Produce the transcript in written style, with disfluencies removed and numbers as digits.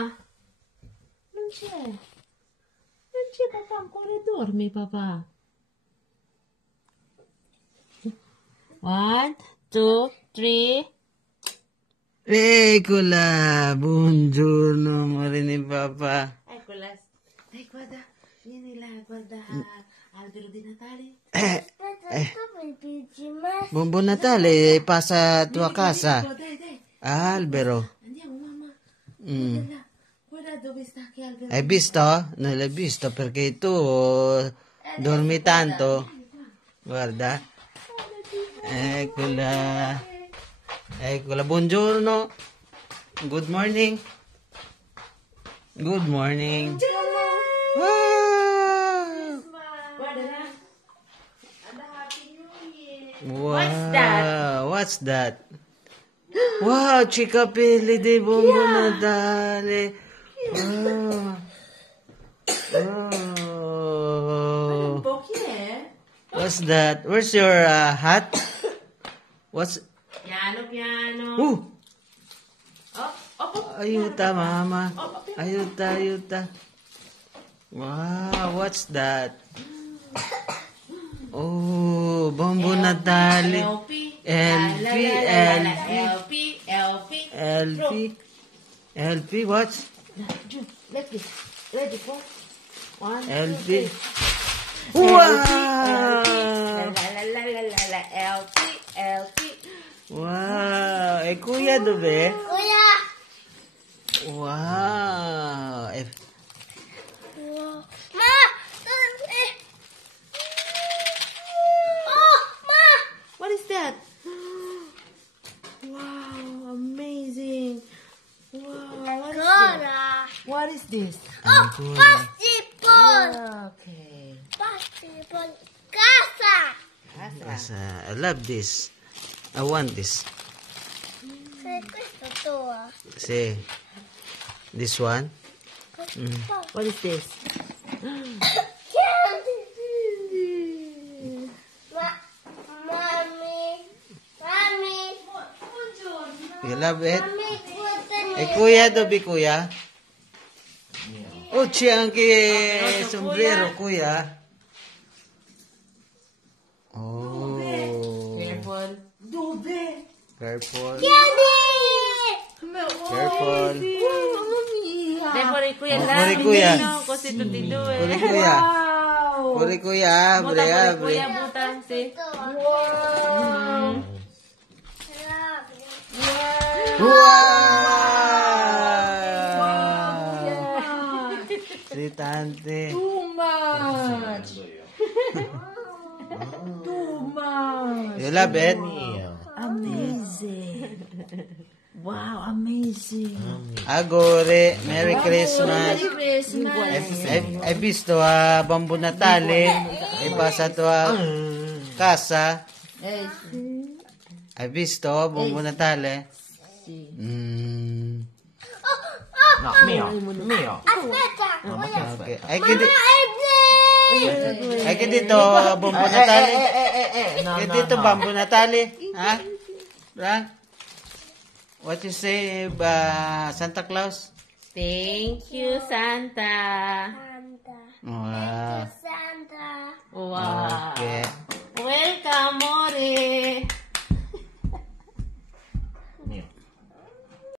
Non c'è. Non c'è papà, ancora dormi papà. 1, 2, 3. Eccola, buongiorno amore di papà. Eccola. Dai, guarda, vieni là, guarda albero di Natale. Buon Natale, passa a tua casa. Dai. Albero. Andiamo, mamma. Guarda là. Guarda dove sta che albero. Hai visto? Non l'hai visto perché tu dormi tanto. Guarda. Eccola. Eccola, buongiorno. Good morning. Good morning. Wow. Guarda là. And Happy New Year. Wow. What's that? Wow, Cikapelli di Buon Natale. Wow. Oh. Chi è? What's that? Where's your hat? What's... Piano. Ayuta, mama. Ayuta. Wow, what's that? Oh, Buon Natale. LP, what? Ready, go. 1, LP. 2, 3. Wow! LP. Wow! Eh, kuya, dove? Kuya! Wow! Ma! Oh, ma! What is that? Wow, amazing. Wow, what is this? Oh, basketball! Okay. Basketball. Casa! I love this. I want this. Questo tuo. See? This one? What is this? Mami. You love it? Mami, Eh, kuya, dove kuya? Oh, c'è anche sombrero, kuya. Oh. Careful. Dove? Careful. Candy! Careful. Puri kuya Oh, lang. puri kuya. Kasi tutido eh. Puri kuya. Wow. Puri kuya, abre, Buta puri abre. kuya, butang si. Wow! Wow! Si tante. Too much. Too much. You love it? Amazing. Wow, amazing. Agore, Merry Christmas. Merry Christmas. Hai visto a Buon Natale? Hai passato a casa? Hai visto Buon Natale? Sì. No, mio. Aspetta! Okay. Ay che dito Buon Natale? Che dito Buon Natale? Ha? Frank? What you say, Santa Claus? Thank you, Santa. Wow. Santa. Wow. Okay. Welcome, Mori.